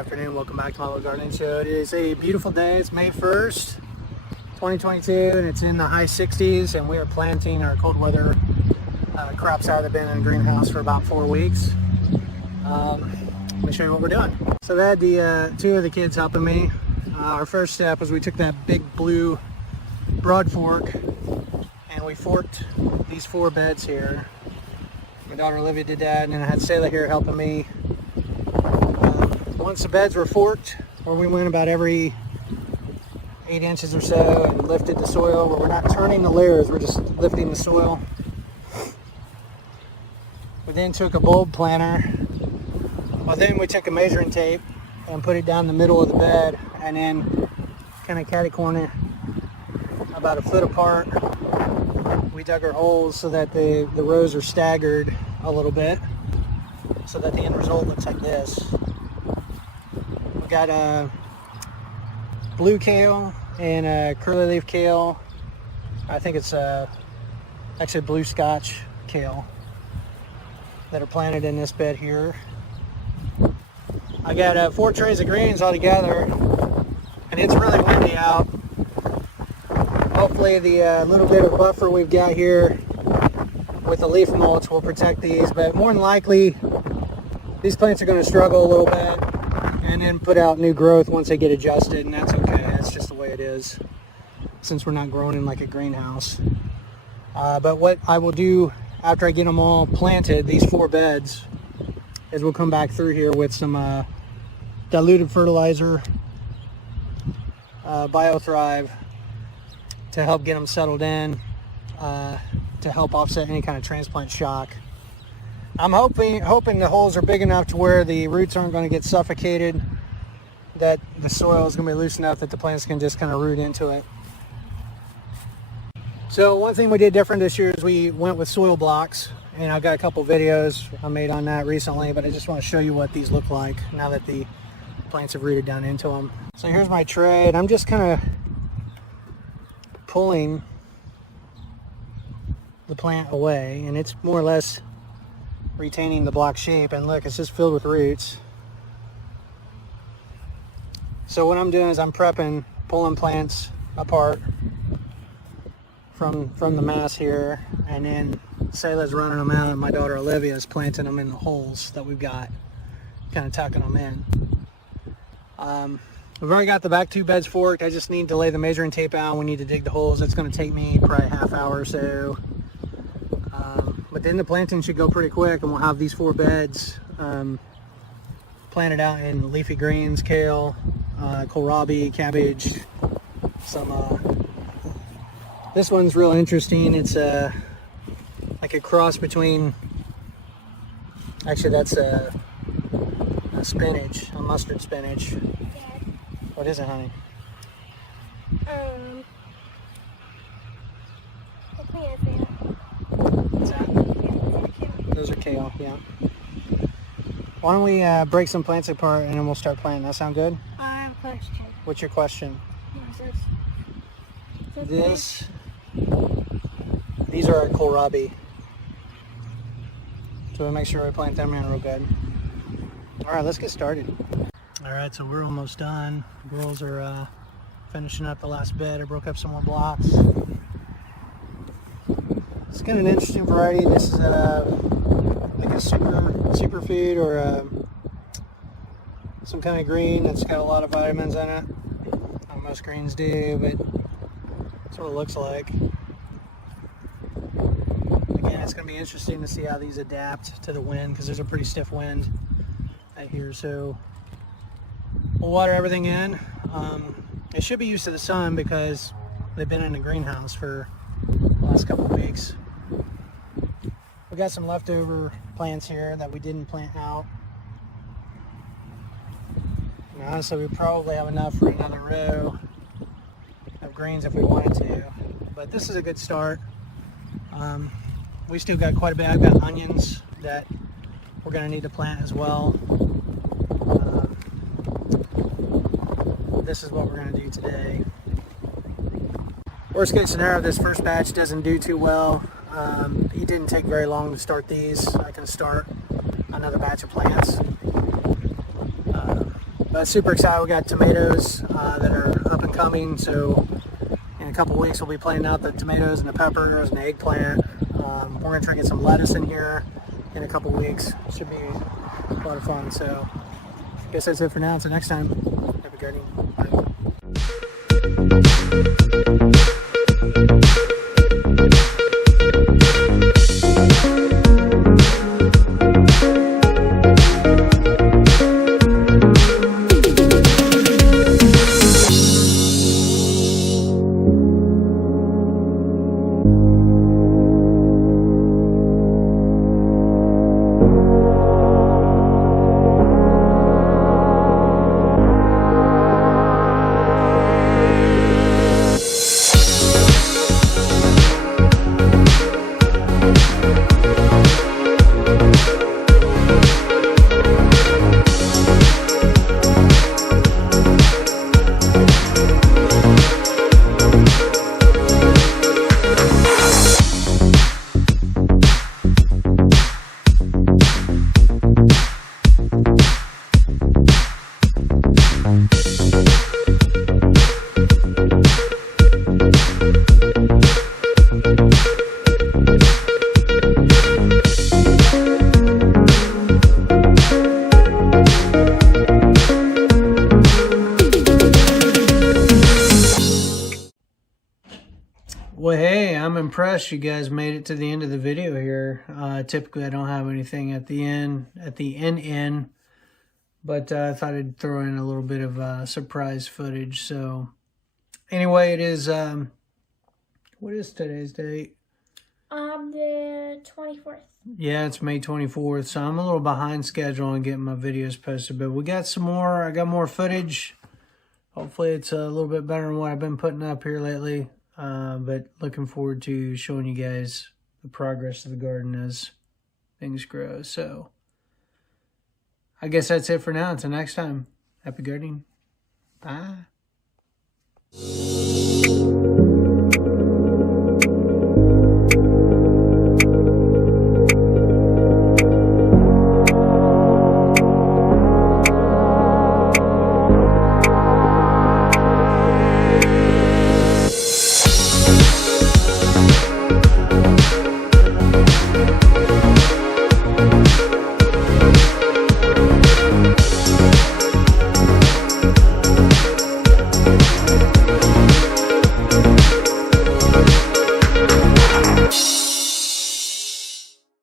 afternoon. Welcome back to my little gardening show. It is a beautiful day. It's May 1st, 2022, and it's in the high 60s, and we are planting our cold weather crops out that have been in the greenhouse for about 4 weeks. Let me show you what we're doing. So I had the two of the kids helping me. Our first step was we took that big blue broad fork and we forked these 4 beds here. My daughter Olivia did that, and then I had Selah here helping me. Once the beds were forked, where we went about every 8 inches or so and lifted the soil, where we're not turning the layers, we're just lifting the soil. We then took a bulb planter. Well, then we took a measuring tape and put it down the middle of the bed, and then kind of catty corner about a foot apart. We dug our holes so that the rows are staggered a little bit, so that the end result looks like this. We got a blue kale and a curly leaf kale. I think it's actually blue scotch kale that are planted in this bed here. I got 4 trays of greens all together, and it's really windy out. Hopefully the little bit of buffer we've got here with the leaf mulch will protect these, but more than likely these plants are going to struggle a little bit and then put out new growth once they get adjusted, and that's okay. That's just the way it is since we're not growing in like a greenhouse. But what I will do after I get them all planted, these 4 beds, is we'll come back through here with some diluted fertilizer, BioThrive, to help get them settled in, to help offset any kind of transplant shock. I'm hoping the holes are big enough to where the roots aren't going to get suffocated, that the soil is going to be loose enough that the plants can just kind of root into it. So one thing we did different this year is we went with soil blocks, and I've got a couple videos I made on that recently, but I just want to show you what these look like now that the plants have rooted down into them. So here's my tray, and I'm just kind of pulling the plant away, and it's more or less retaining the block shape, and look, it's just filled with roots. So what I'm doing is I'm pulling plants apart from the mass here, and then Selah's running them out, and my daughter Olivia is planting them in the holes that we've got, kind of tucking them in. We've already got the back 2 beds forked. I just need to lay the measuring tape out. We need to dig the holes. It's going to take me probably a half hour or so. But then the planting should go pretty quick, and we'll have these 4 beds planted out in leafy greens, kale, kohlrabi, cabbage. This one's real interesting. It's like a cross between, actually that's a spinach, a mustard spinach. What is it, honey? What's that? Those are kale, yeah. Why don't we break some plants apart and then we'll start planting? That sound good? I have a question. What's your question? What is These are kohlrabi. So we'll make sure we plant them in real good. All right, let's get started. All right, so we're almost done. The girls are finishing up the last bed. I broke up some more blocks. It's kind of an interesting variety. This is like a superfood, or some kind of green that's got a lot of vitamins in it. Most greens do, but that's what it looks like. Again, it's going to be interesting to see how these adapt to the wind, because there's a pretty stiff wind out here. So we'll water everything in. It should be used to the sun because they've been in the greenhouse for the last couple of weeks. We got some leftover plants here that we didn't plant out. And honestly, we probably have enough for another row of greens if we wanted to. But this is a good start. We still got quite a bit. I've got onions that we're going to need to plant as well. This is what we're going to do today. Worst case scenario, this first batch doesn't do too well. It didn't take very long to start these. I can start another batch of plants. But super excited. We got tomatoes that are up and coming. So in a couple weeks, we'll be planting out the tomatoes and the peppers and the eggplant. We're going to try to get some lettuce in here in a couple weeks. Should be a lot of fun. So I guess that's it for now. Until next time, happy gardening. Bye. Well, hey, I'm impressed you guys made it to the end of the video here. Typically, I don't have anything at the end, but I thought I'd throw in a little bit of surprise footage. So anyway, it is, what is today's date? The 24th. Yeah, it's May 24th, so I'm a little behind schedule on getting my videos posted, but we got some more, I got more footage. Hopefully it's a little bit better than what I've been putting up here lately. But looking forward to showing you guys the progress of the garden as things grow. So I guess that's it for now. Until next time, happy gardening. Bye.